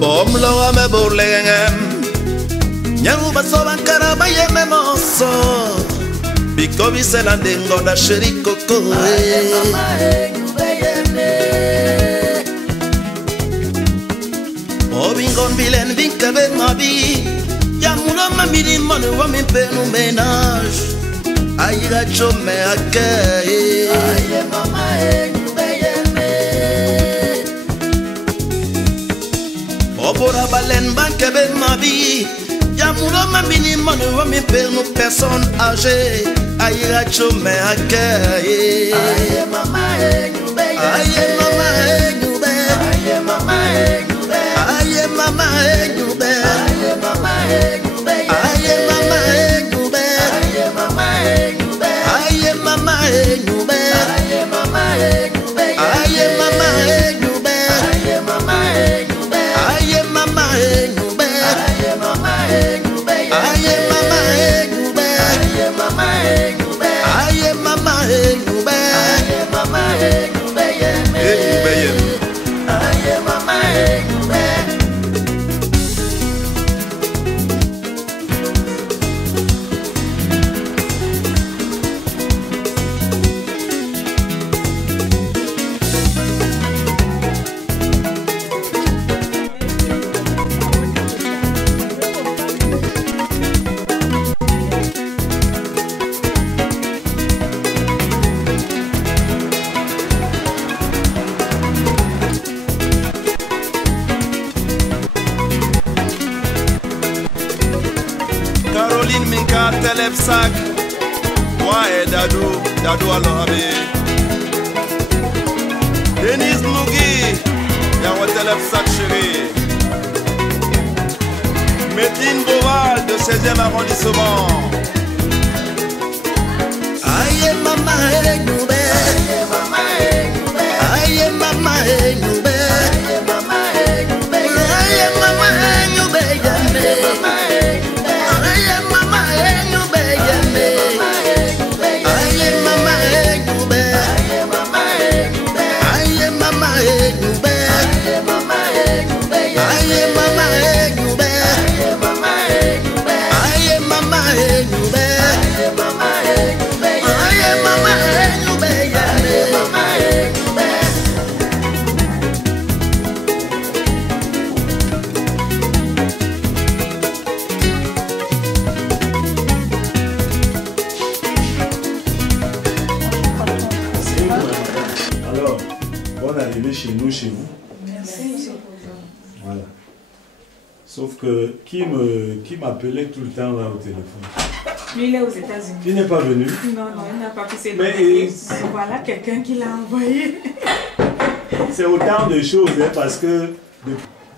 Bom lo me burlengem Nyangu basoban karabaye me moso Biko bisela dengo da sheri koko Obingon bilen vinkabe mabi Yamulo mamiri monu wa mi penu menage Aïra chome akei Aye mama Obora balen bankebe mabi Yamulo mamini monu wa mi penu personne âgée Aïra chome akei Aye mama nyube Aye mama nyube Aye mama nyube Aye mama nyube Aye mama nyube Aye mama nyube Aye mama nyube Aye mama nyube Aye mama nyube Aye mama nyube Aye mama nyube Aye mama nyube Aye mama nyube Aye mama nyube Aye mama nyube Aye mama nyube Aye mama nyube Aye mama nyube Caroline Minka Telefsak Moi et Dadou Alohabe Denise Nougui Yawa Telefsak chéri Medine Boval de 16e arrondissement Aye mama noube Aye mama noube Aye mama noube Aye mama noube Aye mama noube Aye mama Chez nous, chez vous. Merci. Voilà. Sauf que qui m'appelait tout le temps là au téléphone? Lui, il est aux États-Unis. Il n'est pas venu? Non, il n'a pas pu se Mais voilà quelqu'un qui l'a envoyé. C'est autant de choses, hein, parce que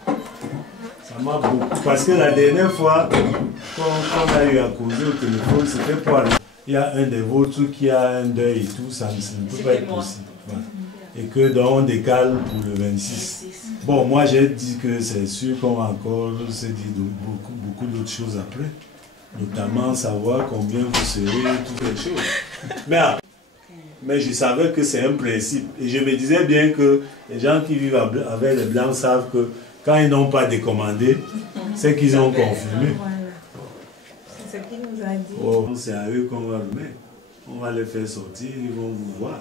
ça m'a beaucoup. Parce que la dernière fois, quand on a eu à causer au téléphone, c'était pour aller. Il y a un des vôtres qui a un deuil et tout, ça ne peut pas être possible. Voilà. Et que donc on décale pour le 26. Bon, moi j'ai dit que c'est sûr qu'on va encore se dire beaucoup d'autres choses après. Notamment savoir combien vous serez, toutes les choses. Mais je savais que c'est un principe. Et je me disais bien que les gens qui vivent avec les Blancs savent que quand ils n'ont pas décommandé, c'est qu'ils ont confirmé. Voilà. C'est ce qu'il nous a dit. Oh, c'est à eux qu'on va le mettre. On va les faire sortir, ils vont vous voir.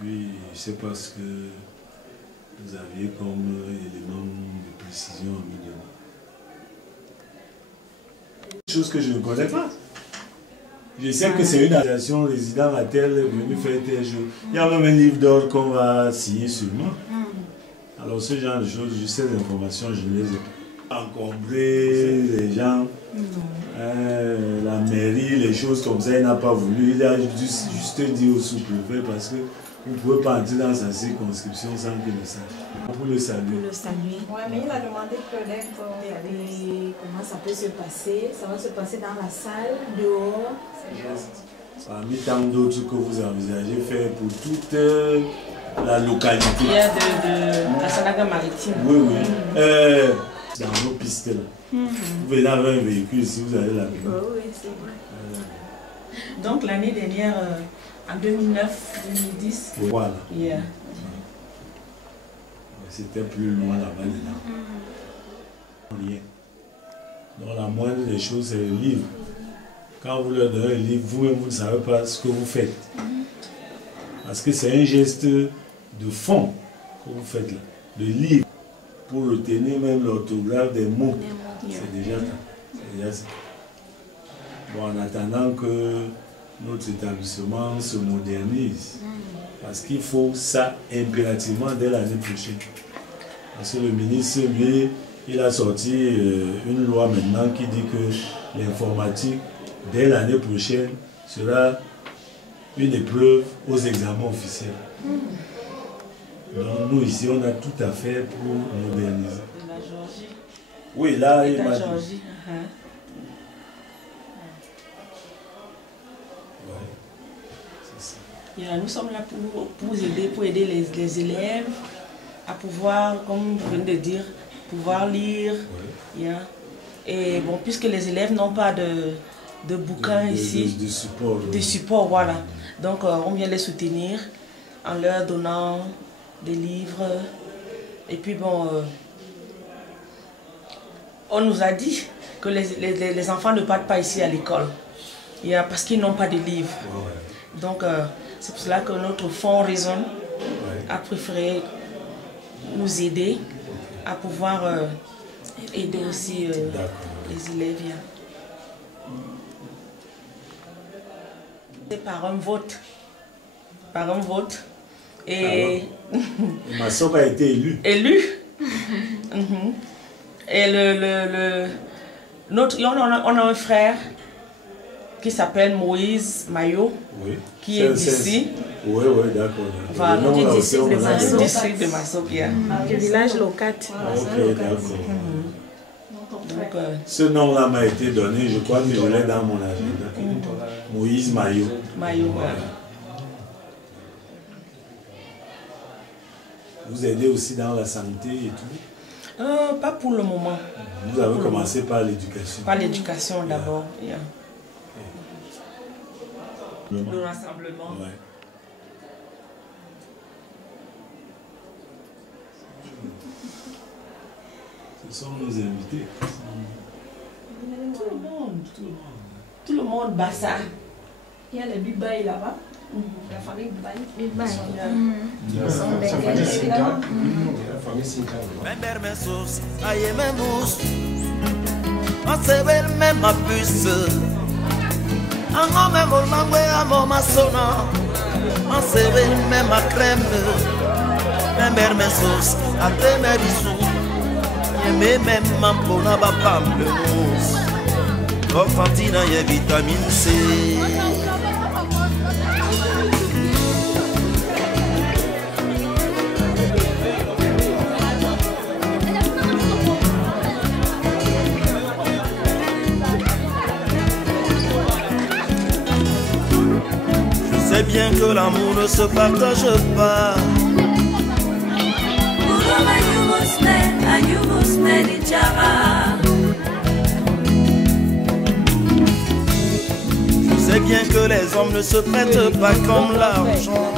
Puis, c'est parce que vous aviez comme élément de précision à me donner. Chose que je ne connais pas. Je sais que c'est une association résident à tel venu faire tel jour. Il y a même un livre d'ordre qu'on va signer sûrement. Alors ce genre de choses, ces informations, je les ai encombrés, les gens, la mairie, les choses comme ça, il n'a pas voulu. Il a juste dit au sous-préfet parce que vous ne pouvez pas entrer dans sa circonscription sans qu'il le sache. Pour le saluer. Pour le saluer. Oui, mais il a demandé peut-être comment ça peut se passer. Ça va se passer dans la salle, dehors. Parmi tant d'autres que vous envisagez faire pour toute la localité. Il y a de la Sanaga maritime. Oui, oui. Dans nos pistes là. Vous venez avec un véhicule si vous allez là-bas. Oui, c'est vrai. Donc l'année dernière, en 2009-2010. Voilà. Yeah. C'était plus loin là-bas dedans. Rien. Donc la moindre des choses, c'est le livre. Quand vous leur donnez le livre, vous-même, vous ne savez pas ce que vous faites. Parce que c'est un geste de fond que vous faites là. Le livre, pour retenir même l'orthographe des mots, c'est déjà ça. C'est déjà ça. Bon, en attendant que notre établissement se modernise, parce qu'il faut ça impérativement dès l'année prochaine. Parce que le ministre, lui, il a sorti une loi maintenant qui dit que l'informatique, dès l'année prochaine, sera une épreuve aux examens officiels. Donc nous ici, on a tout à faire pour moderniser. La Géorgie. Oui, là, il La m'a dit. Géorgie. Ouais, c'est ça. Yeah, nous sommes là pour aider les élèves à pouvoir, comme vous venez de dire, pouvoir lire. Ouais. Yeah. Et bon, puisque les élèves n'ont pas de bouquins ici, De support. de support, voilà. Donc on vient les soutenir en leur donnant des livres. Et puis bon, on nous a dit que les enfants ne partent pas ici à l'école. Parce qu'ils n'ont pas de livres. Ouais, ouais. Donc c'est pour cela que notre fonds Raison a préféré nous aider à pouvoir aider aussi les élèves. C'est par un vote. Par un vote. Et Massoc a été élu. Élu. Et on a un frère qui s'appelle Moïse Mayo, Oui. qui est d'ici. Oui, oui, d'accord. Voilà, Le nom, du là, district on de a- Massoc. District de Massoc, Le village local. Ok, d'accord. Donc, Ce nom-là m'a été donné, je crois que je l'ai dans mon agenda. Moïse Mayo. Mayo, voilà. Vous aidez aussi dans la santé et tout. Pas pour le moment. Vous avez commencé par l'éducation. Par l'éducation d'abord. Le rassemblement. Ouais. Ce sont nos invités. Tout le monde. Tout le monde bat ça. Il y a les Bibaï là-bas. La famille Bibaï. Même mes sources, aïe mes mousses. On se veut même ma puce. En homme mon langue à mon maçonna. On se veut même ma crème. Même mes sources, à tes mes bisous. Et même ma pona ba pamplemousse. Ofantina y vitamine C. Je sais bien que l'amour ne se partage pas. Je sais bien que les hommes ne se prêtent pas comme l'argent.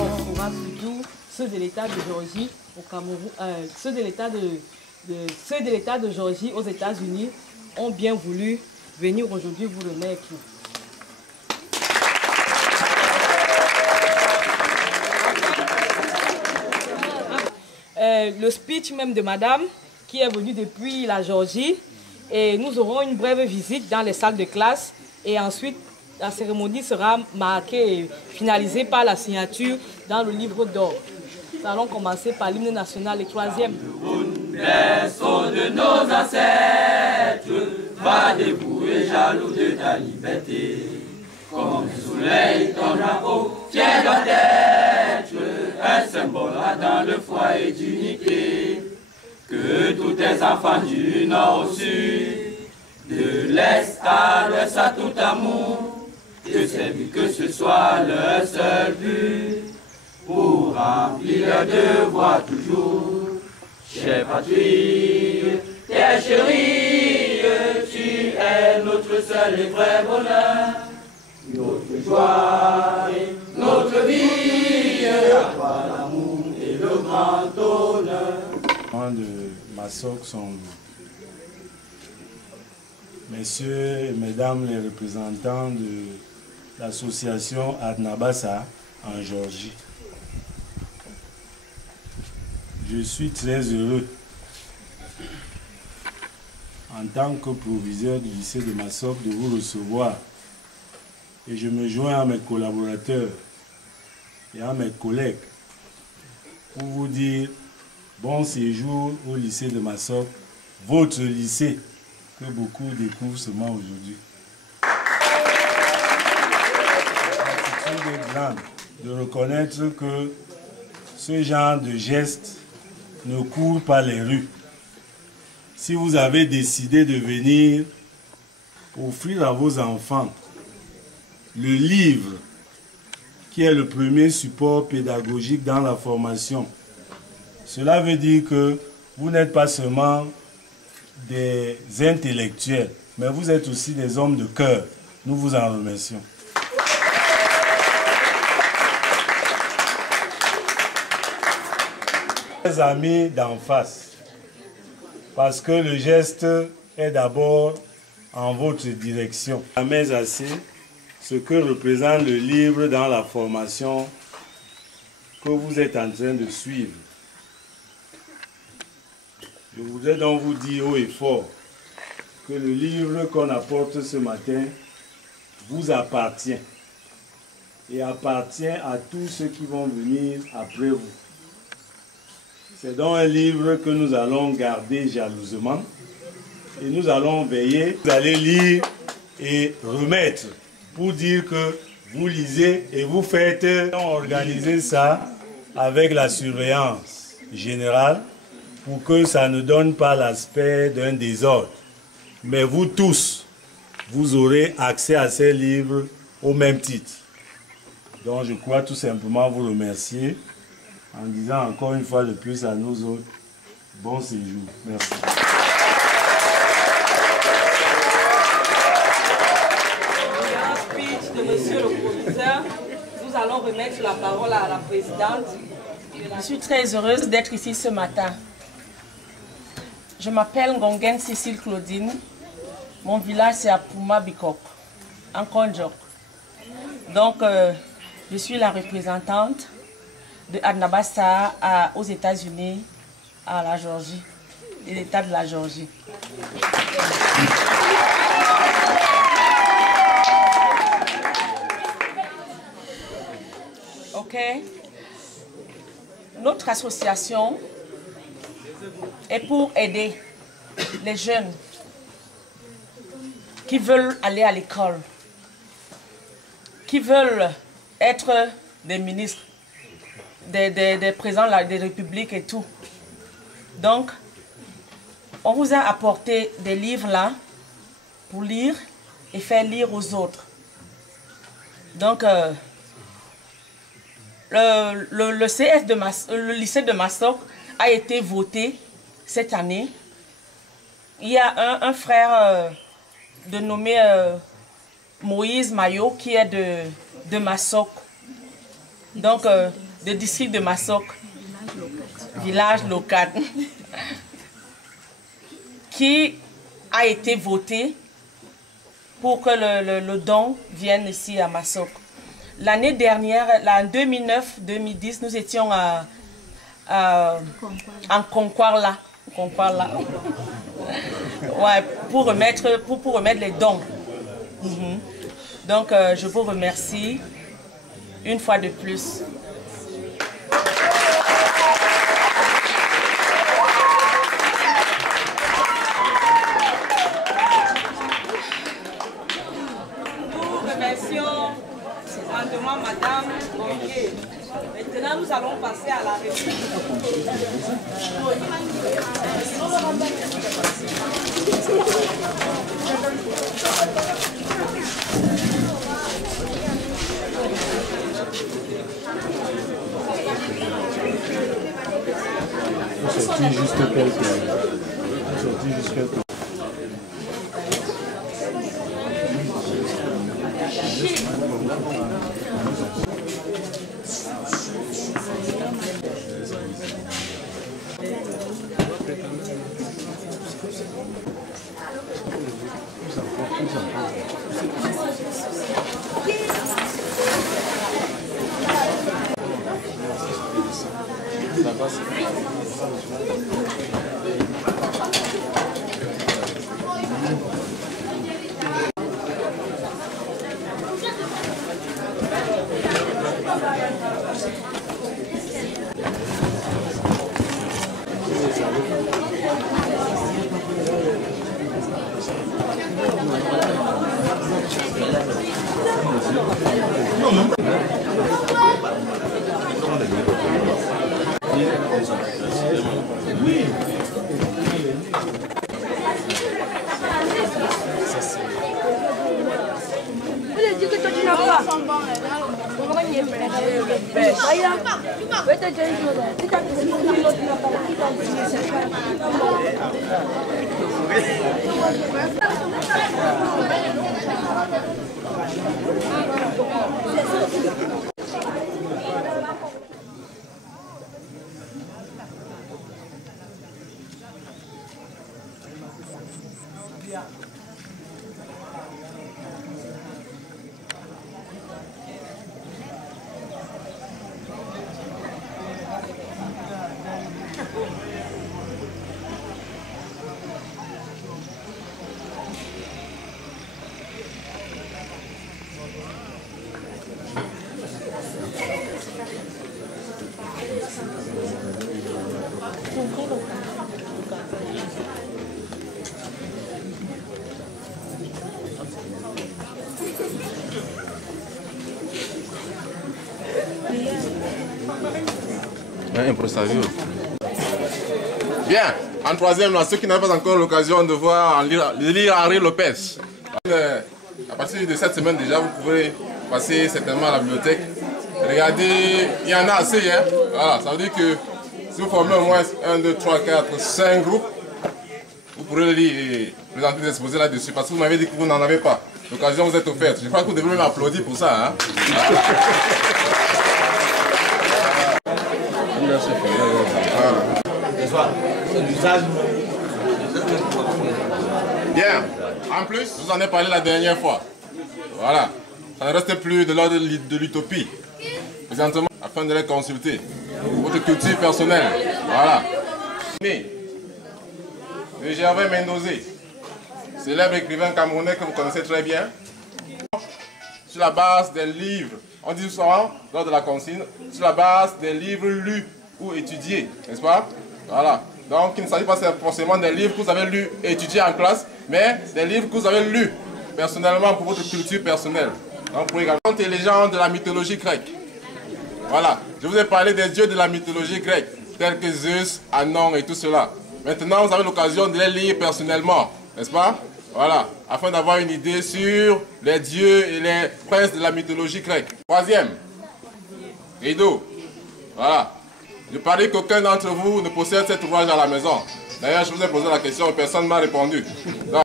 Ceux de l'État de Géorgie au Cameroun, ceux de l'État de Géorgie aux États-Unis ont bien voulu venir aujourd'hui vous remettre. Le speech même de madame qui est venue depuis la Géorgie, et nous aurons une brève visite dans les salles de classe et ensuite la cérémonie sera marquée et finalisée par la signature dans le livre d'or. Nous allons commencer par l'hymne national, le 3e. Berceau de nos ancêtres, va débouer jaloux de ta liberté. Comme le soleil, ton drapeau, fier doit être un symbole dans le foyer d'unité. Que tous tes enfants du nord au sud, de l'est à l'ouest à tout amour, te servir que ce soit leur seul but. pour remplir leurs devoirs toujours. Chère patrie, terre chérie, tu es notre seul et vrai bonheur, notre joie et notre vie, à toi l'amour et le grand honneur. De Masok sont messieurs et mesdames les représentants de l'association Adnabassa en Géorgie. Je suis très heureux en tant que proviseur du lycée de Masok de vous recevoir et je me joins à mes collaborateurs et à mes collègues pour vous dire bon séjour au lycée de Masok, votre lycée que beaucoup découvrent seulement aujourd'hui. L'attitude est grande de reconnaître que ce genre de gestes ne court pas les rues. Si vous avez décidé de venir offrir à vos enfants le livre qui est le premier support pédagogique dans la formation, cela veut dire que vous n'êtes pas seulement des intellectuels, mais vous êtes aussi des hommes de cœur. Nous vous en remercions. Les amis d'en face, parce que le geste est d'abord en votre direction. Jamais assez ce que représente le livre dans la formation que vous êtes en train de suivre. Je voudrais donc vous dire haut et fort que le livre qu'on apporte ce matin vous appartient et appartient à tous ceux qui vont venir après vous. C'est donc un livre que nous allons garder jalousement et nous allons veiller. Vous allez lire et remettre pour dire que vous lisez et vous faites. Organiser ça avec la surveillance générale pour que ça ne donne pas l'aspect d'un désordre. Mais vous tous, vous aurez accès à ces livres au même titre. Donc je crois tout simplement vous remercier en disant encore une fois de plus à nous autres, bon séjour. Merci. Un speech de monsieur le proviseur, nous allons remettre la parole à la présidente. Je suis très heureuse d'être ici ce matin. Je m'appelle Ngongen Cécile Claudine. Mon village c'est à Pouma Bikok, en Konjok. Donc, je suis la représentante de Adnabassa aux États-Unis, à la Géorgie, et l'État de la Géorgie. Ok. Notre association est pour aider les jeunes qui veulent aller à l'école, qui veulent être des ministres, des présidents des républiques et tout. Donc, on vous a apporté des livres là pour lire et faire lire aux autres. Donc, le lycée de Masok a été voté cette année. Il y a un frère de nommé Moïse Mayo qui est de Masok, donc du district de Masok, village local, qui a été voté pour que le don vienne ici à Masok. L'année dernière, en 2009-2010, nous étions en Concours là. Ouais, pour remettre les dons. Donc, je vous remercie une fois de plus. Nous remercions grandement Madame Gongué. Maintenant, nous allons passer à la réplique. sorti juste quelques. Bien, en troisième, là, ceux qui n'avaient pas encore l'occasion de voir, de lire Henri Lopez. À partir de cette semaine déjà, vous pouvez passer certainement à la bibliothèque. Regardez, il y en a assez, hein. Voilà, ça veut dire que si vous formez au moins 1, 2, 3, 4, 5 groupes, vous pourrez le lire et présenter des exposés là-dessus. Parce que vous m'avez dit que vous n'en avez pas. L'occasion vous est offerte. Je crois que vous devez m'applaudir pour ça, hein. Bien, en plus, je vous en ai parlé la dernière fois. Voilà, ça ne reste plus de l'ordre de l'utopie. Présentement, afin de les consulter. Votre culture personnelle, voilà. De Gervais Mendozé, célèbre écrivain camerounais que vous connaissez très bien. Sur la base des livres, on dit souvent, lors de la consigne, sur la base des livres lus ou étudiés, n'est-ce pas? Voilà. Donc, il ne s'agit pas forcément des livres que vous avez lus et étudiés en classe, mais des livres que vous avez lus personnellement pour votre culture personnelle. Donc, pour également les légendes de la mythologie grecque. Voilà. Je vous ai parlé des dieux de la mythologie grecque, tels que Zeus, Anon et tout cela. Maintenant, vous avez l'occasion de les lire personnellement, n'est-ce pas? Voilà. Afin d'avoir une idée sur les dieux et les princes de la mythologie grecque. Troisième. Edo. Voilà. Je parie qu'aucun d'entre vous ne possède cet ouvrage à la maison. D'ailleurs, je vous ai posé la question et personne ne m'a répondu. Donc,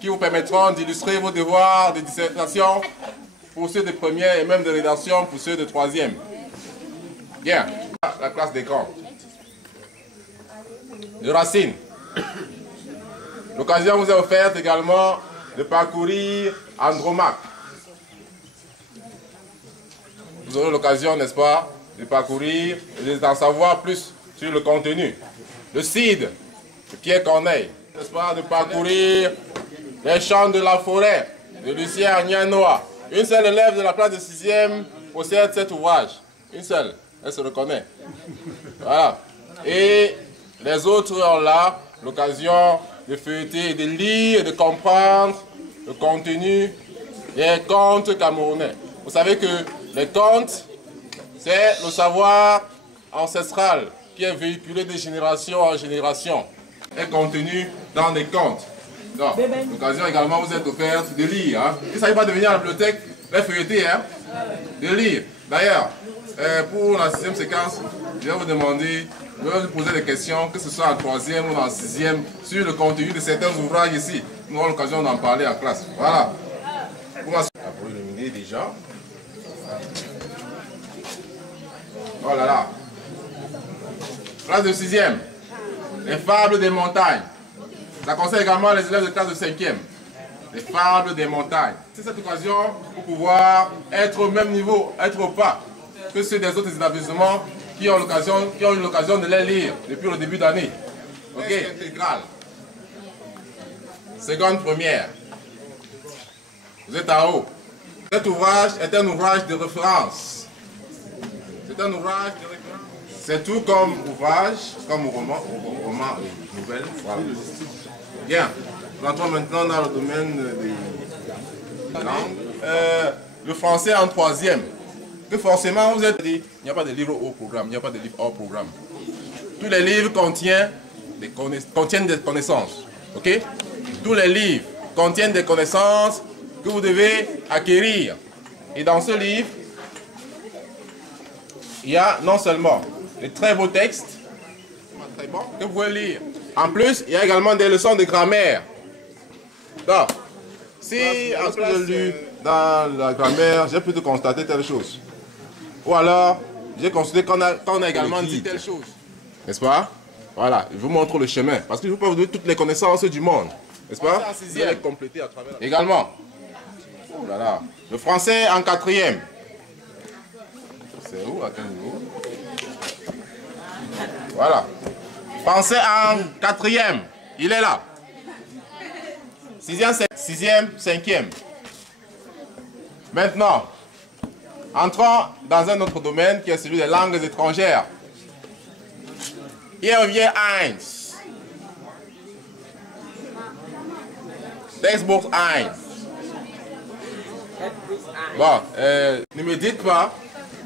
qui vous permettront d'illustrer vos devoirs de dissertation pour ceux de première et même de rédaction pour ceux de troisième. Bien, la classe des grands. De Racine. L'occasion vous est offerte également de parcourir Andromaque. Vous aurez l'occasion, n'est-ce pas, de parcourir et d'en savoir plus sur le contenu. Le Cid, de Pierre Corneille, n'est-ce pas, de parcourir les chants de la forêt, de Lucien Agnanoa. Une seule élève de la classe de 6e possède cet ouvrage. Une seule, elle se reconnaît. Voilà. Et les autres ont là l'occasion de feuilleter, de lire, de comprendre le contenu des contes camerounais. Vous savez que les contes, c'est le savoir ancestral qui est véhiculé de génération en génération et contenu dans des contes. Donc, l'occasion également vous est offerte de lire. Hein. Il ne s'agit pas de venir à la bibliothèque, les feuilleter. Hein. de lire. D'ailleurs, pour la 6e séquence, je vais vous demander, je vais vous poser des questions, que ce soit en 3e ou en 6e, sur le contenu de certains ouvrages ici. Nous aurons l'occasion d'en parler en classe. Voilà. Pour éliminer déjà. Oh là là. Classe de 6e. Les fables des montagnes. Ça concerne également les élèves de classe de 5e. Les fables des montagnes. C'est cette occasion pour pouvoir être au même niveau, être au pas que ceux des autres établissements qui ont eu l'occasion de les lire depuis le début d'année. Ok, intégrale. Seconde première. Vous êtes en haut. Cet ouvrage est un ouvrage de référence. C'est un ouvrage de référence. C'est tout comme ouvrage, comme roman et nouvelle. Voilà. Bien. Nous entrons maintenant dans le domaine des langues. Le français en 3e. Que forcément vous êtes dit, il n'y a pas de livre hors programme, il n'y a pas de livre hors programme. Tous les livres contiennent des connaissances. Ok? Tous les livres contiennent des connaissances que vous devez acquérir. Et dans ce livre, il y a non seulement de très beaux textes, très bons, que vous pouvez lire. En plus, il y a également des leçons de grammaire. Donc, si en place de lire dans la grammaire, j'ai pu te constater telle chose. Ou alors, j'ai constaté qu'on a également dit telle chose. N'est-ce pas? Voilà, je vous montre le chemin. Parce que je ne peux pas vous donner toutes les connaissances du monde. N'est-ce pas? Vous allez compléter à travers la... Également. Oh là là. Le français en 4e. C'est où? À quel niveau? Voilà. Français en 4e. Il est là. 6e, 5e. Maintenant, entrons dans un autre domaine qui est celui des langues étrangères. Hier vient 1. Textbook 1. Bon, ne me dites pas,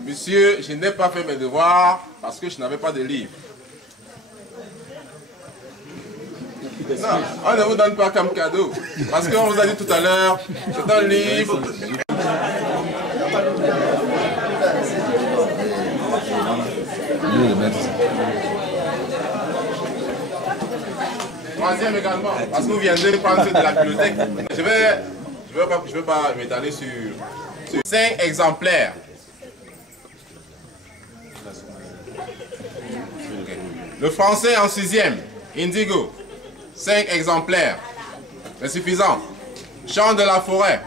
monsieur, je n'ai pas fait mes devoirs parce que je n'avais pas de livre. Non, on ne vous donne pas comme cadeau. Parce qu'on vous a dit tout à l'heure, c'est un livre. Troisième également, parce que vous viendrez prendre ceux de la bibliothèque. Je ne vais pas m'étaler sur 5 exemplaires. Okay. Le français en 6e, Indigo, 5 exemplaires. C'est suffisant. Chant de la forêt,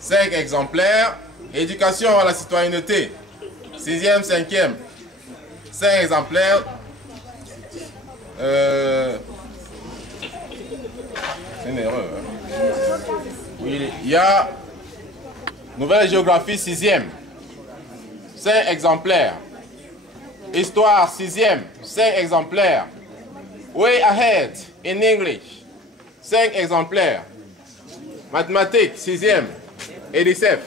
5 exemplaires. Éducation à la citoyenneté, 6e, 5e, 5 exemplaires. C'est une erreur. Hein? Oui, il y a Nouvelle géographie 6e, 5 exemplaires. Histoire 6e, 5 exemplaires. Way Ahead in English, 5 exemplaires. Mathématiques 6e, EDICEF,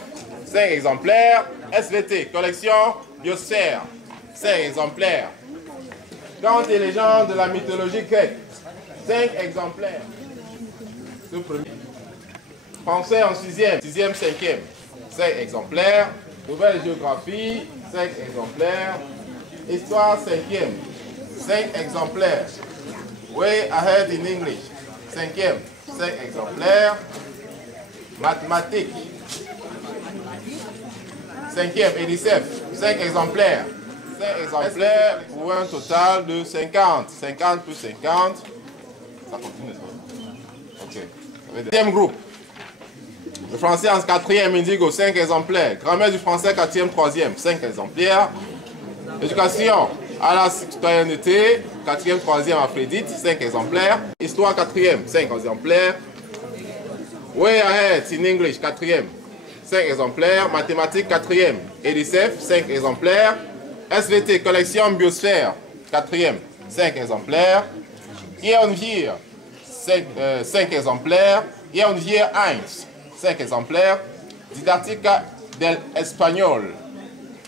5 exemplaires. SVT, collection Biosphère, 5 exemplaires. Contes et légendes de la mythologie grecque, 5 exemplaires. Ce premier. Français en 6e, 6e, 5e, 5 exemplaires. Nouvelle géographie, 5 exemplaires. Histoire 5e, 5 exemplaires. Way Ahead in English, 5e, 5 exemplaires. Mathématiques, 5e, EDICEF, 5 exemplaires. 5 exemplaires pour un total de 50. 50 plus 50. Ça continue, ça. Ok. Deuxième groupe. Le français en 4e, Indigo, 5 exemplaires. Grammaire du français 4e, 3e, 5 exemplaires. Éducation à la citoyenneté, 4e, 3e, Aphrodite, 5 exemplaires. Histoire 4e, 5 exemplaires. Way Ahead in English, 4e, 5 exemplaires. Mathématiques 4e, EDICEF, 5 exemplaires. SVT, collection Biosphère, 4e, 5 exemplaires. Hier on Vier, 5 exemplaires. Hier on Vier 1, 5 exemplaires. Didactica del Espagnol,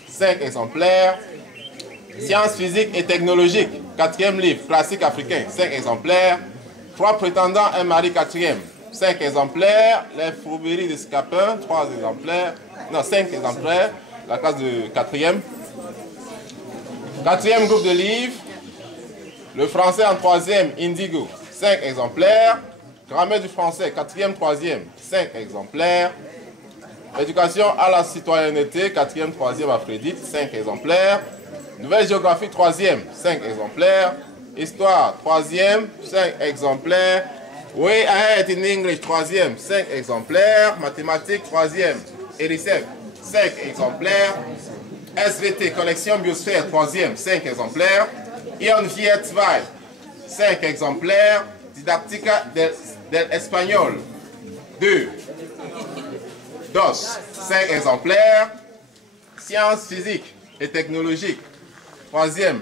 5 exemplaires. Sciences physiques et technologiques, 4e livre, classique africain, 5 exemplaires. 3 prétendants, un mari, 4e, 5 exemplaires. Les fourberies de Scapin, 3 exemplaires. non, 5 exemplaires, la classe de 4e. 4e groupe de livres, le français en 3e, Indigo, 5 exemplaires. Grammaire du français, 4e, 3e, 5 exemplaires. Éducation à la citoyenneté, 4e, 3e, Aphrodite, 5 exemplaires. Nouvelle géographie, 3e, 5 exemplaires. Histoire, 3e, 5 exemplaires. Way Ahead in English, 3e, 5 exemplaires. Mathématiques, 3e, ERICEF, 5 exemplaires. SVT, collection biosphère, 3e, 5 exemplaires. Ion Viet 5 exemplaires. Didactica del Espagnol, 2. DOS, 5 exemplaires. Sciences physiques et technologiques, 3e,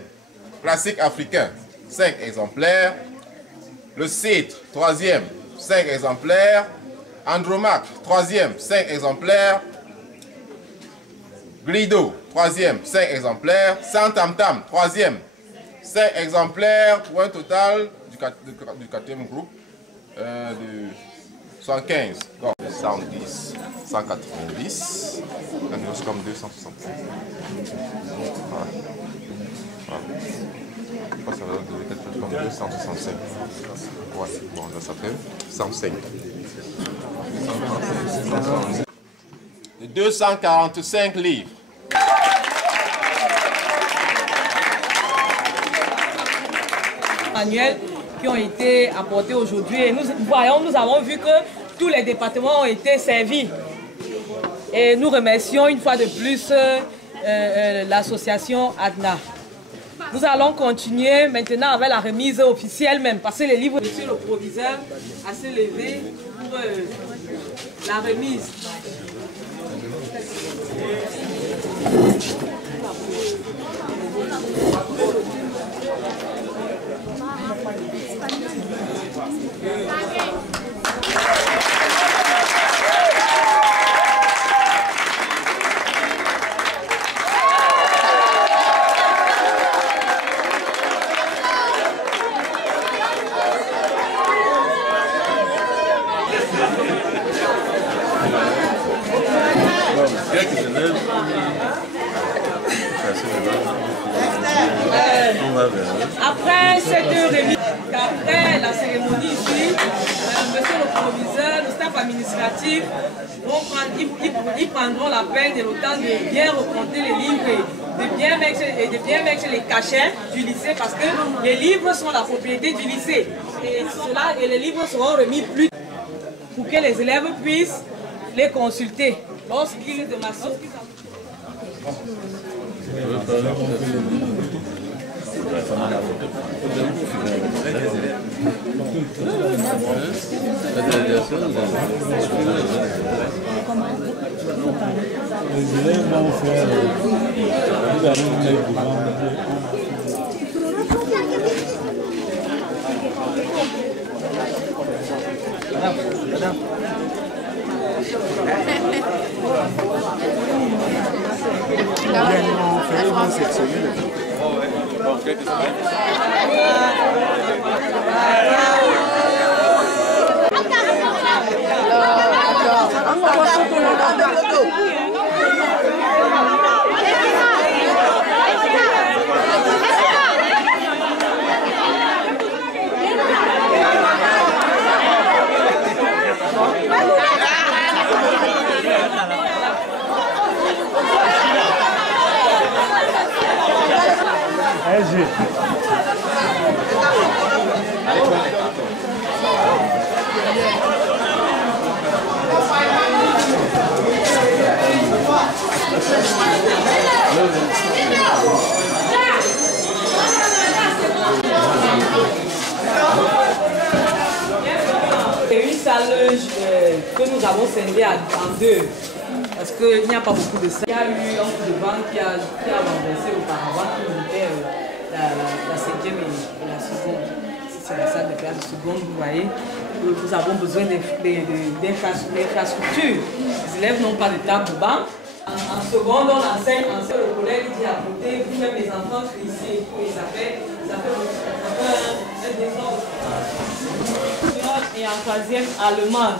classique africain, 5 exemplaires. Le CIT, 3e, 5 exemplaires. Andromaque, 3e, 5 exemplaires. Glido, 3e, 5 exemplaires. Santamtam, 3e, 5 exemplaires pour un total du 4e groupe de 115. Donc 110, 190, comme 265. Voilà. Voilà. Je crois que ça va donner quelque chose comme 265. Ouais, bon, là ça fait 105. 245 livres. Manuels qui ont été apportés aujourd'hui et nous avons vu que tous les départements ont été servis. Et nous remercions une fois de plus l'association ADNA. Nous allons continuer maintenant avec la remise officielle même, parce que les livres, monsieur le proviseur a se levé pour la remise. Après cette remise, après la cérémonie ici, monsieur le proviseur, le staff administratif, ils prendront la peine et le temps de bien reprendre les livres et de bien mettre les cachets du lycée parce que les livres sont la propriété du lycée. Et les livres seront remis plus pour que les élèves puissent les consulter lorsqu'ils de ma sorte. Les élèves vont faire C'est une salle que nous avons scindée en deux, parce qu'il n'y a pas beaucoup de salles. Il y a eu un coup de vent qui a renversé auparavant, qui montait la 5e et la seconde. Si c'est la salle de classe de seconde, vous voyez, nous avons besoin d'infrastructures. Les élèves n'ont pas de table banc. En seconde, on enseigne, le collègue dit à côté, vous-même les enfants, ici, et ça fait un désordre. Et en troisième, allemande.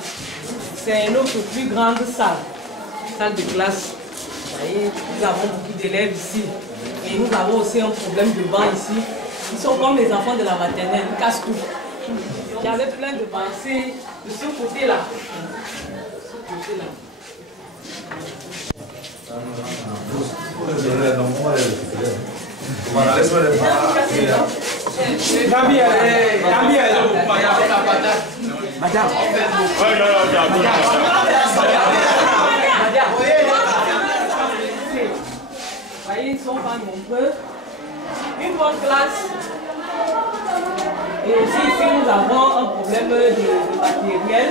C'est une autre plus grande salle. salle de classe. Vous voyez, nous avons beaucoup d'élèves ici. Et nous avons aussi un problème de banc ici. Ils sont comme les enfants de la maternelle, ils cassent tout. J'avais plein de pensées de ce côté-là. Madame. Vous voyez, ils sont pas nombreux. Une bonne classe. Et aussi ici, nous avons un problème de matériel.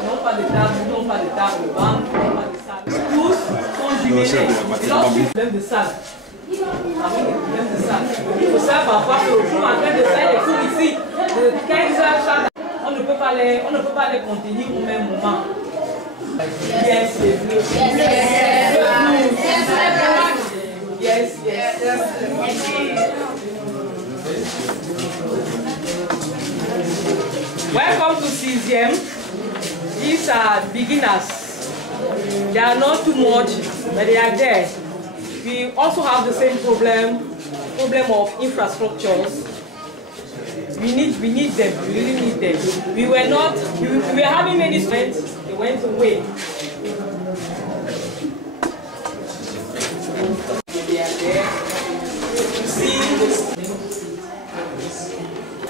Ils n'ont pas de table, ils n'ont pas de table de banque, ils n'ont pas de salle. Tous sont jumelés. Et là, aussi, problème de salle. Avec les problèmes de salle. Il faut ça parfois que le jour en train de faire des cours ici, de 15 heures chaque. On ne peut pas les contenir au même moment. Yes, yes, yes. Welcome to CZM. These are beginners. They are not too much, but they are there. We also have the same problem of infrastructures. We need them, we really need them. We were having many students, they went away. They are there. You see,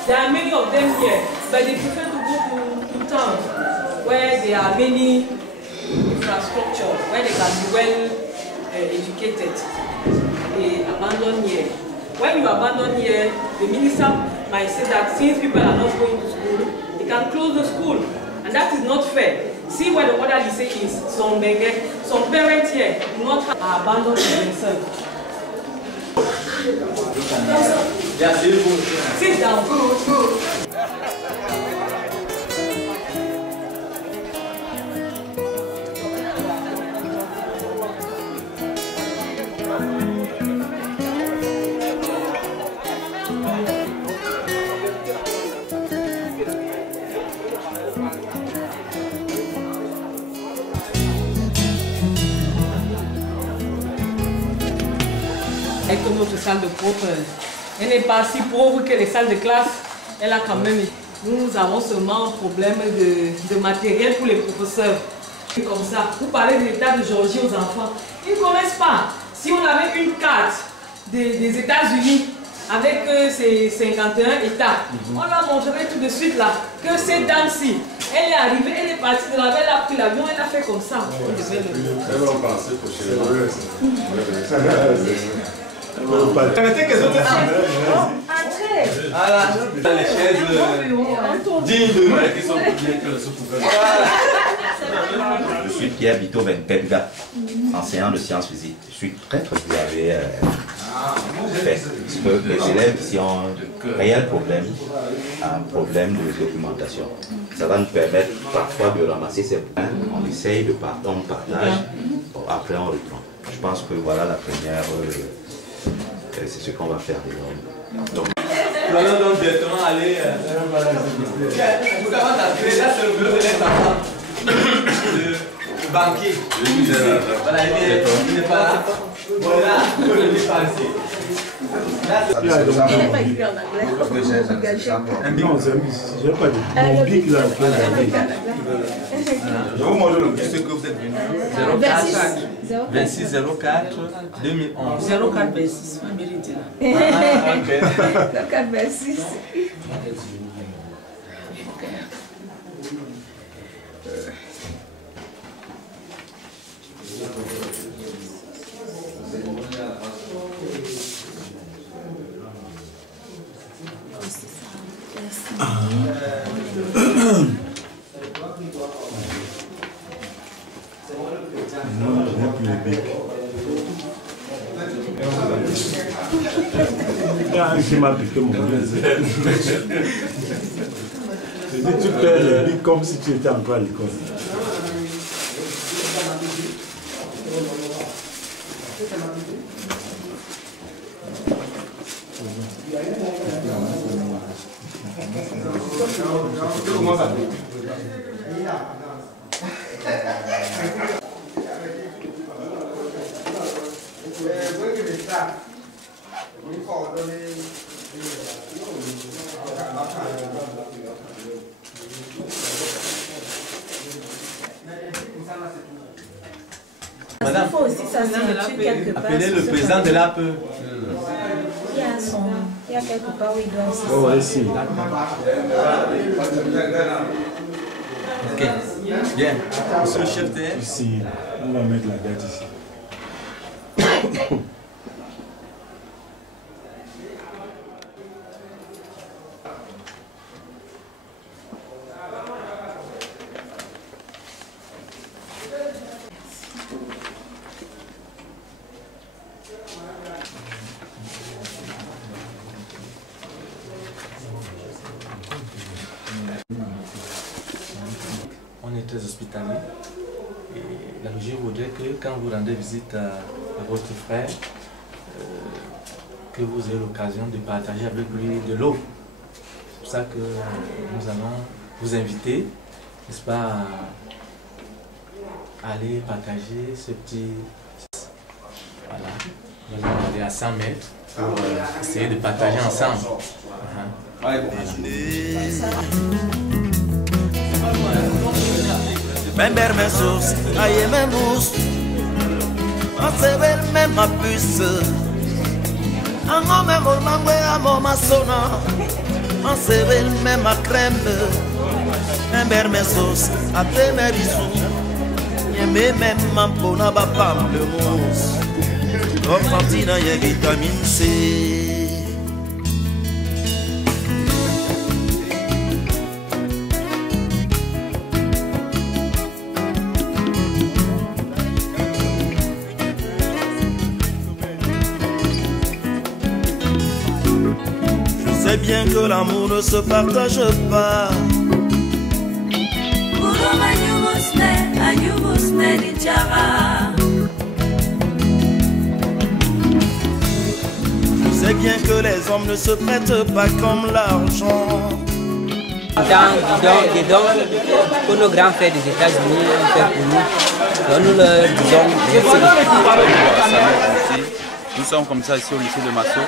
there are many of them here, but they prefer to go to town where there are many infrastructure, where they can be well educated. They abandon here. When you abandon here, the minister might say that since people are not going to school, they can close the school. And that is not fair. See what the order say is some parents here do not have abandoned themselves. Sit down. Avec notre salle de prof, elle n'est pas si pauvre que les salles de classe. Elle a quand même. Nous avons seulement un problème de matériel pour les professeurs. Comme ça, vous parlez de l'état de Géorgie aux enfants. Ils ne connaissent pas. Si on avait une carte des États-Unis avec ces 51 États, on leur montrerait tout de suite là que cette dame-ci, elle est arrivée, elle est partie de la belle, elle a pris l'avion, elle a fait comme ça. Permettez que les autres voilà, les chaises dignes de nous qui sont bien que le sous-gouvernement. Je suis Pierre Bito Benpebga, enseignant de sciences physiques. Je suis très très vous avez fait. Parce que les élèves ici ont un réel problème, un problème de documentation. Ça va nous permettre parfois de ramasser ces points. On essaye de partager, on partage, après on reprend. Je pense que voilà la première. C'est ce qu'on va faire désormais. Donc, nous allons donc directement aller. Vous avant d'arriver, là c'est le bureau de l'État. Le banquier. Voilà, il n'est pas là. Voilà, il n'est pas ici. Il n'est pas écrit en anglais. Non, j'ai pas de mon pic là. Je vous montre le ce que vous êtes venu. 26 04 2011. 04 26. Ah, ok. 04 26. Non, je n'ai plus les bics. Il y a un qui m'a piqué mon blazer. Je dis, tu perds les bics comme si tu étais encore à l'école. Madame, il faut aussi s'assurer quelque part. Appelez le président de l'APE. Il y a quelque part où il doit aussi. Oh, ouais, si. Ok, bien. Monsieur le chef de... Ici, on va mettre la date ici. On est très hospitalier et la logique voudrait que quand vous rendez visite à votre frère, que vous ayez l'occasion de partager avec lui de l'eau. C'est pour ça que nous allons vous inviter, n'est-ce pas, à aller partager ce petit... Voilà, nous allons aller à 100 mètres pour essayer de partager ensemble. Member mes sources, aïe mes mousses, on se veut même ma puce. Un homme est mon langue à mon maçonna, on se veut même ma crème. Member mes sources, à tes mes bisous, et même ma pona bapam le mousse. Comme Fantina, y'a vitamine C. Je sais bien que l'amour ne se partage pas. Je sais bien que les hommes ne se prêtent pas comme l'argent. Des dons que nos grands frères des États-Unis ont fait pour nous. Donc nous leur disons merci. Nous sommes comme ça ici au lycée de Masso.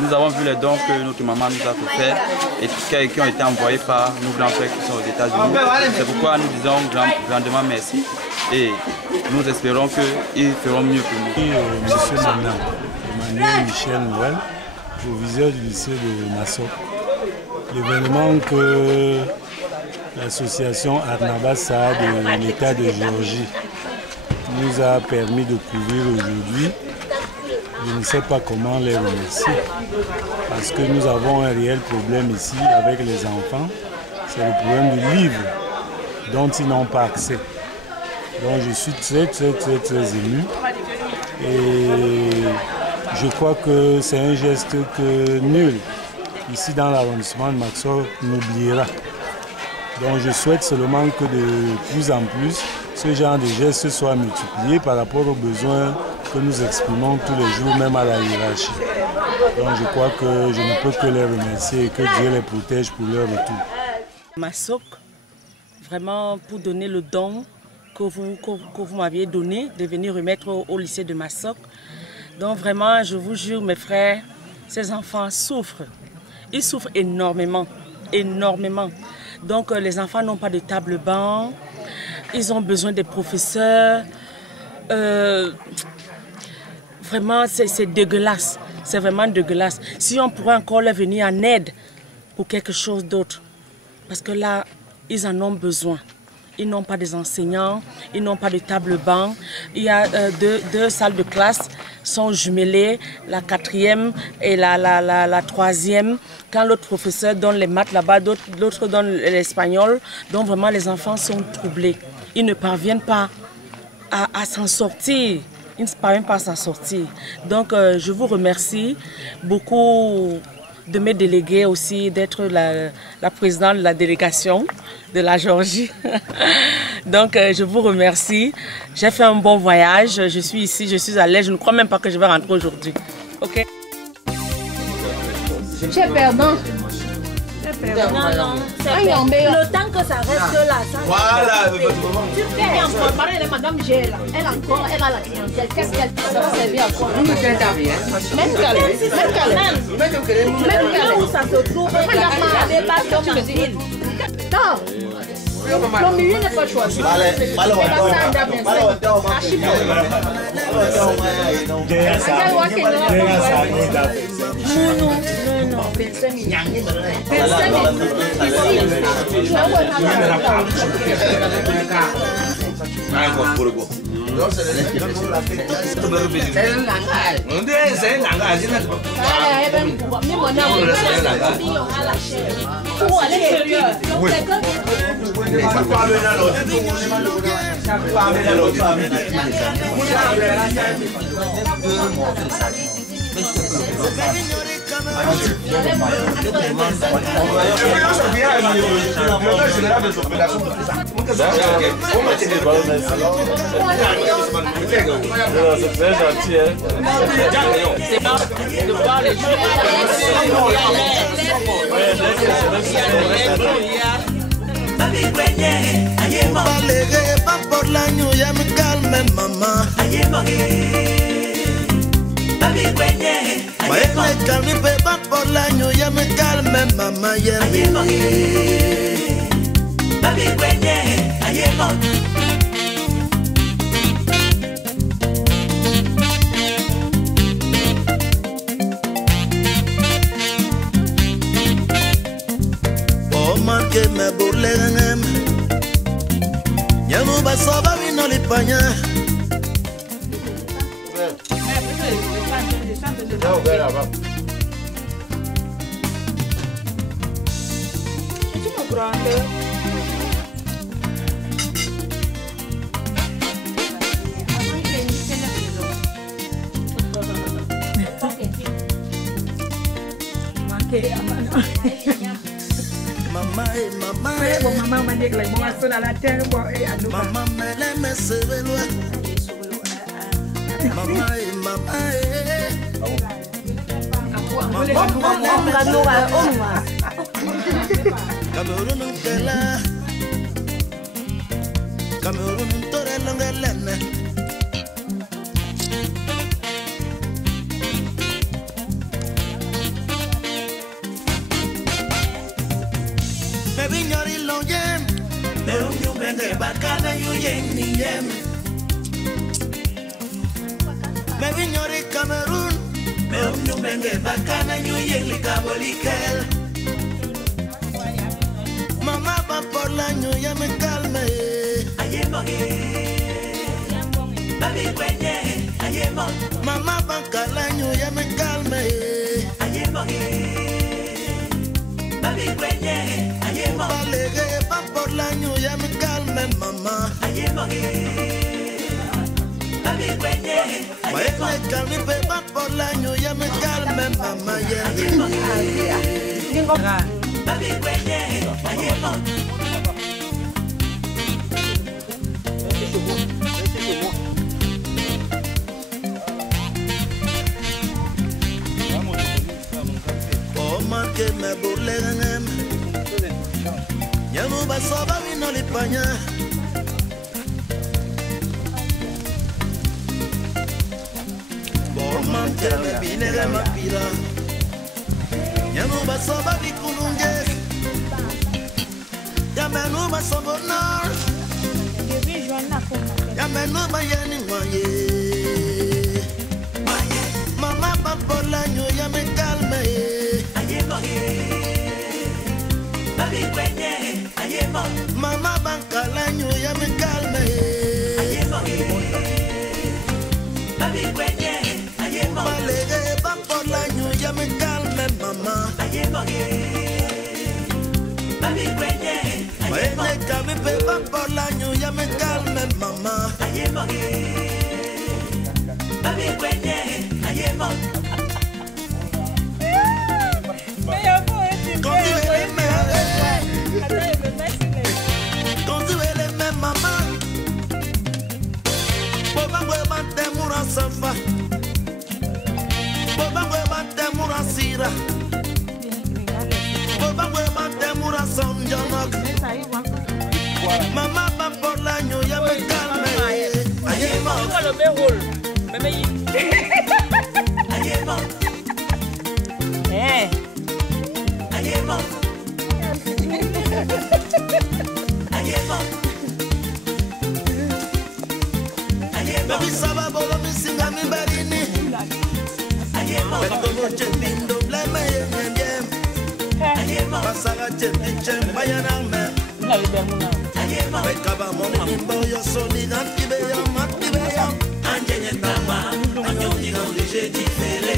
Nous avons vu les dons que notre maman nous a fait et qui ont été envoyés par nos grands frères qui sont aux États-Unis. C'est pourquoi nous disons grandement merci et nous espérons qu'ils feront mieux pour nous. Monsieur Emmanuel Michel Noël, proviseur du lycée de Masso. L'événement que l'association Arnabassa de l'État de Géorgie nous a permis de couvrir aujourd'hui, je ne sais pas comment les remercier, parce que nous avons un réel problème ici avec les enfants, c'est le problème du livre dont ils n'ont pas accès. Donc je suis très ému et je crois que c'est un geste que nul ici dans l'arrondissement de Maxor n'oubliera. Donc je souhaite seulement que de plus en plus ce genre de gestes soit multiplié par rapport aux besoins que nous exprimons tous les jours, même à la hiérarchie. Donc je crois que je ne peux que les remercier et que Dieu les protège pour leur retour. Masok, vraiment pour donner le don que vous m'aviez donné, de venir remettre au lycée de Masok. Donc vraiment, je vous jure mes frères, ces enfants souffrent. Ils souffrent énormément, énormément. Donc les enfants n'ont pas de table-banc, ils ont besoin des professeurs. Vraiment, c'est dégueulasse. C'est vraiment dégueulasse. Si on pourrait encore leur venir en aide pour quelque chose d'autre. Parce que là, ils en ont besoin. Ils n'ont pas des enseignants, ils n'ont pas de table-banc. Il y a deux salles de classe sont jumelées, la 4e et la 3e. Quand l'autre professeur donne les maths là-bas, l'autre donne l'espagnol. Donc vraiment, les enfants sont troublés. Ils ne parviennent pas à s'en sortir. Ils ne parviennent pas à s'en sortir. Donc je vous remercie beaucoup de mes délégués aussi, d'être la présidente de la délégation de la Géorgie. Donc je vous remercie. J'ai fait un bon voyage. Je suis ici, je suis à l'aise. Je ne crois même pas que je vais rentrer aujourd'hui. Ok. Tu es perdant. Non, c'est le temps que ça reste là. Voilà. Tu fais encore. Pareil, madame Gela. Elle encore, elle a la clientèle. Qu'est-ce qu'elle peut servir à quoi? Même où ça se trouve, il y a des bases comme en ville. Non. Le milieu n'est pas choisi. Non, C'est très gentil, hein. C'est pas de voir les choses. Pas por la ñu ya me calme mamá. Me calme pas por la ñu ya me calme mamá ya. Que me burle en ya no va soba vino li paña Maman m'a dit que les mamans sont à la terre. Maman me se ve loin. Maman. Cameroun tela. Cameroun tore longelene. Me viñori lo yem. Me unyu benge bakana yu yen ni yem. Me viñori Cameroun. Me unyu benge bakana yu yen li kabolikel. Mama va por la ñu ya me calme. Baby kwenye mama va la ñu ya me calme. Baby kwenye balege va por la ñu ya me calme mamá. Baby kwenye me calme va por la ñu ya me calme mamá ya. Baby kwenye que me burle en él. Ya no va soba vino li paña. Por man que me vine de mapira. Ya no va soba vi kununge. Ya me no va sobornar. Ya me no va ya ni guaye. Mamá va por la ñu ya me calme. Mamá banca la ñu ya me calme. Balege va por la ñu ya me calme mamá. Me calme va por la ñu ya me calme mamá. Quand tu es les mêmes maman, Boba Boba Temura Safa, Boba Boba Temura Sira, Boba Boba son janok. Mama por l'año ya me calme. Ayer mo. Lo mejor. Bebe yi. Ayer mo. Ayer mo. Ayer mo. Baby saba bolo mi singa mi barini. Beto mo chepindo bleme yem. Pasara chepi chem bayana me. Bekaba mo nimbo yo soni gantibe yo matibe yo. Anjenye tama, anyoni gandi je difere.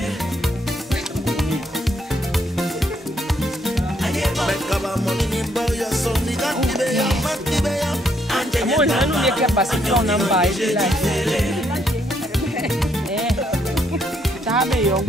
Bekaba mo nimbo yo soni gantibe yo matibe yo. Moi, nous les capacités on en bas et là. Ça meilleur.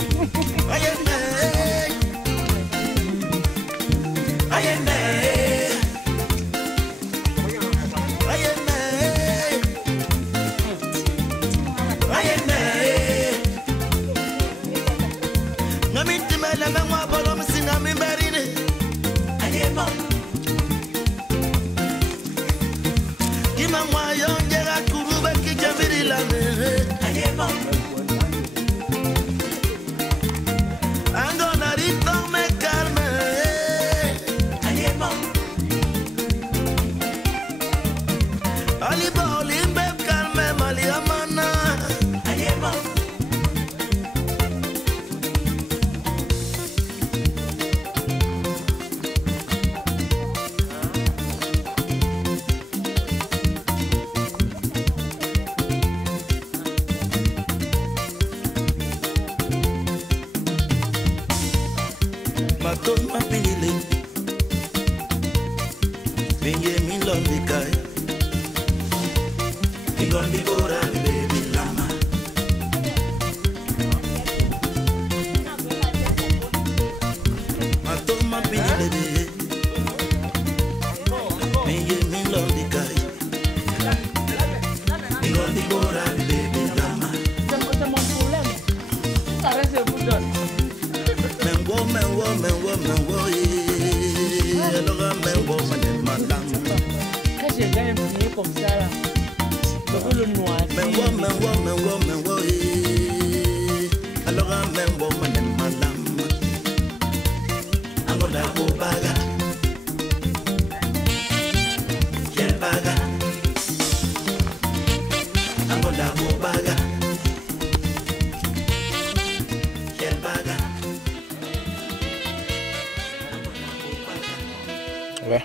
Ouais.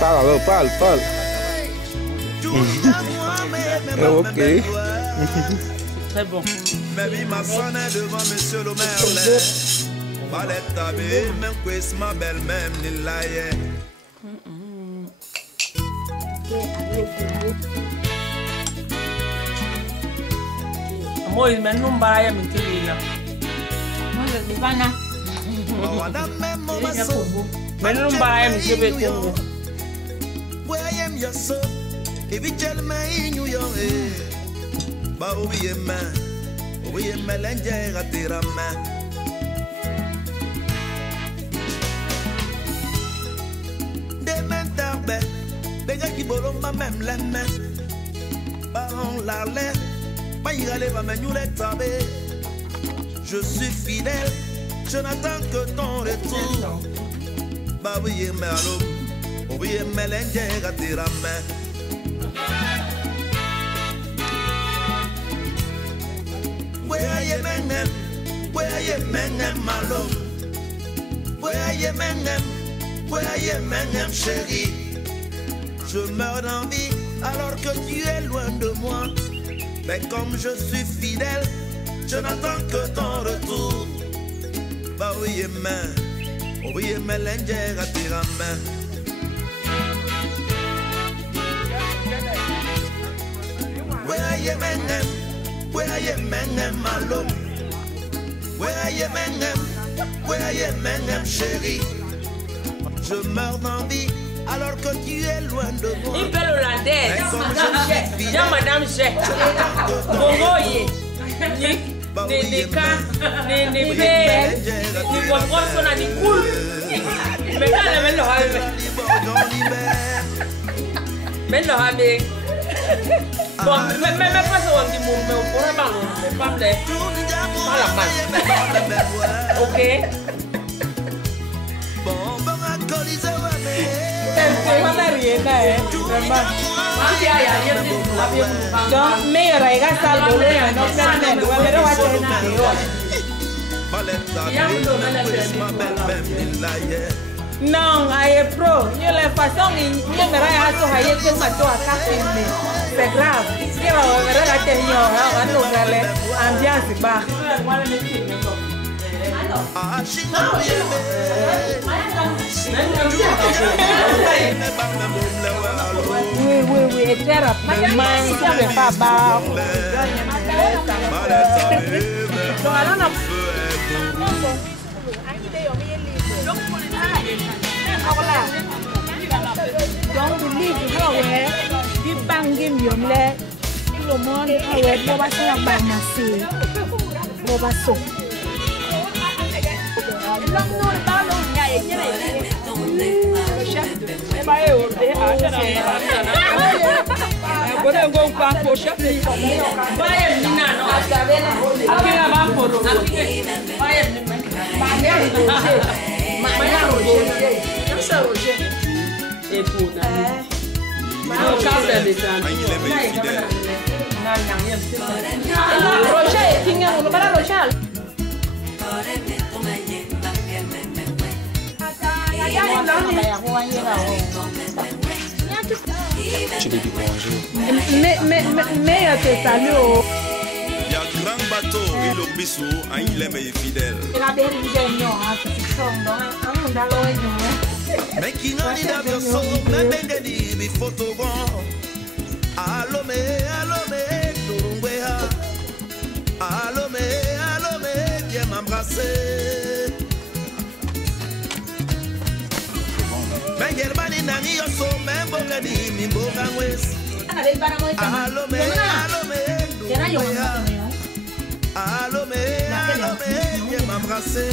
Parle alors, parle. Ok. Très bon. Baby, ma sonne est devant monsieur le maire. Palette tabée, même que ma belle même ni laïe. Moi, il m'a non baillé, mais tu es là. Moi, je suis pas là. Mais non baillé, mais tu es là. Boyem yaso, ebichel me inyu yo ba obiye me lenje gatira me. De mentarbe, bega ki bolo ma même la main. Ba on la le, ba yale ba me nyule tabe. Je suis fidèle, je n'attends que ton retour. Ba obiye me alo. Obiye melenje gatirame. Where ye menem malo. Where ye menem chérie. Je meurs d'envie alors que tu es loin de moi. Mais comme je suis fidèle, je n'attends que ton retour. Bah oui, melenje gatirame. Where ye menem malo. Where ye menem chérie. Je meurs d'envie alors que tu es loin de moi. Il fait l'hollandaise. Madame Ché. Madame Ché. Bongo. Non, aïe pro, il y a la façon il y a à so aïe que ma toi à filmer. C'est grave. Il y a la tension, on va aller ambiance bas. Oui, et très rapidement, ça ne fait pas bas. Donc, alors, donc le livre du bangim yomle tout le monde est boba so ba masi boba so Tu l'as dit bonjour. Mais te salue. Il y a un grand bateau, il est au bissou, il est fidèle. Mais qui n'a ni d'avion, mais ben de bi photo bon. Alome, Tourumbéa. Alome, viens m'embrasser. Ben gerbani nani yoso, men bogani mi bogangwes. Alome, Tourumbéa. Alome, viens m'embrasser.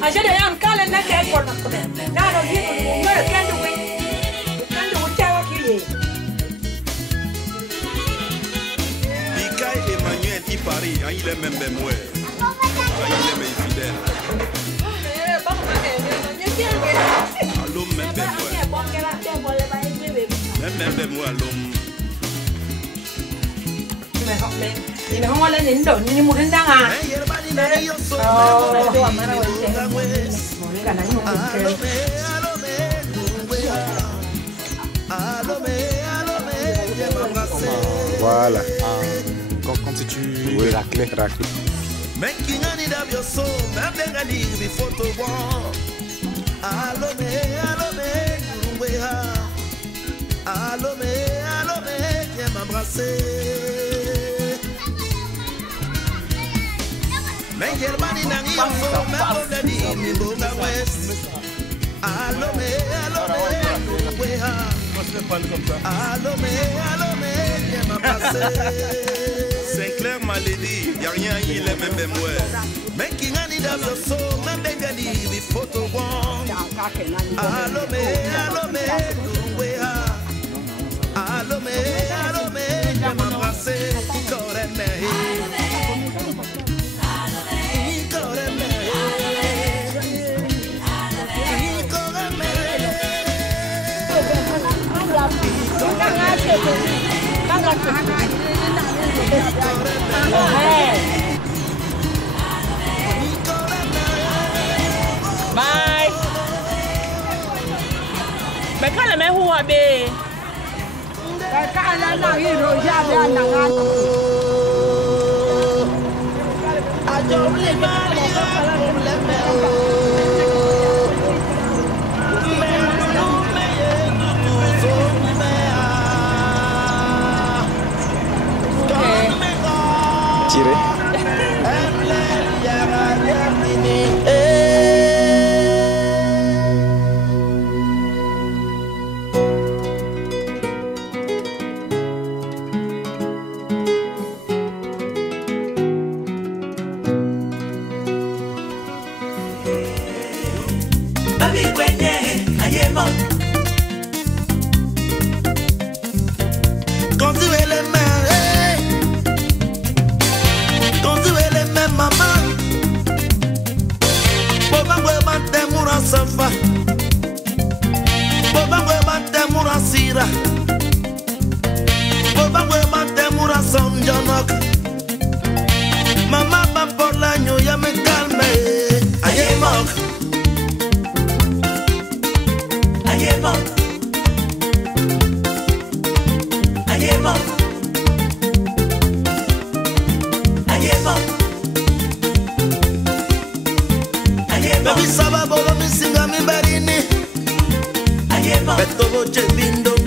Aja yang kalian nak ekor nak kena. Nah, lagi mereka kan tu cakap kiri. Mika Emmanuel y Paris, il est même moi. Il est même fidèle. Allô, même moi. Même moi, l'homme. Ini hong lên đến đồn như một đến đang à. Voilà. Comme si tu raclais. Mais qui n'a ni d'avion, même des gani, des photos bon. Alome, viens m'embrasser. Mais Germani nangi yoso, même bogani, mi boga west. Alome, viens m'embrasser. Sinclair m'a dit, y'a rien, il est même moi. Mais qui n'a ni d'avion, même des gani, des photos bon. Alome, viens m'embrasser. Bye. Mais quand la main où habé? Tiré. mura Boba wema temura sonjonok Mama papola nyo ya me calme Aye mok Aye mok Aye mok Aye mok Baby saba bolo mi singa mi barini Aye mok Beto boche bindo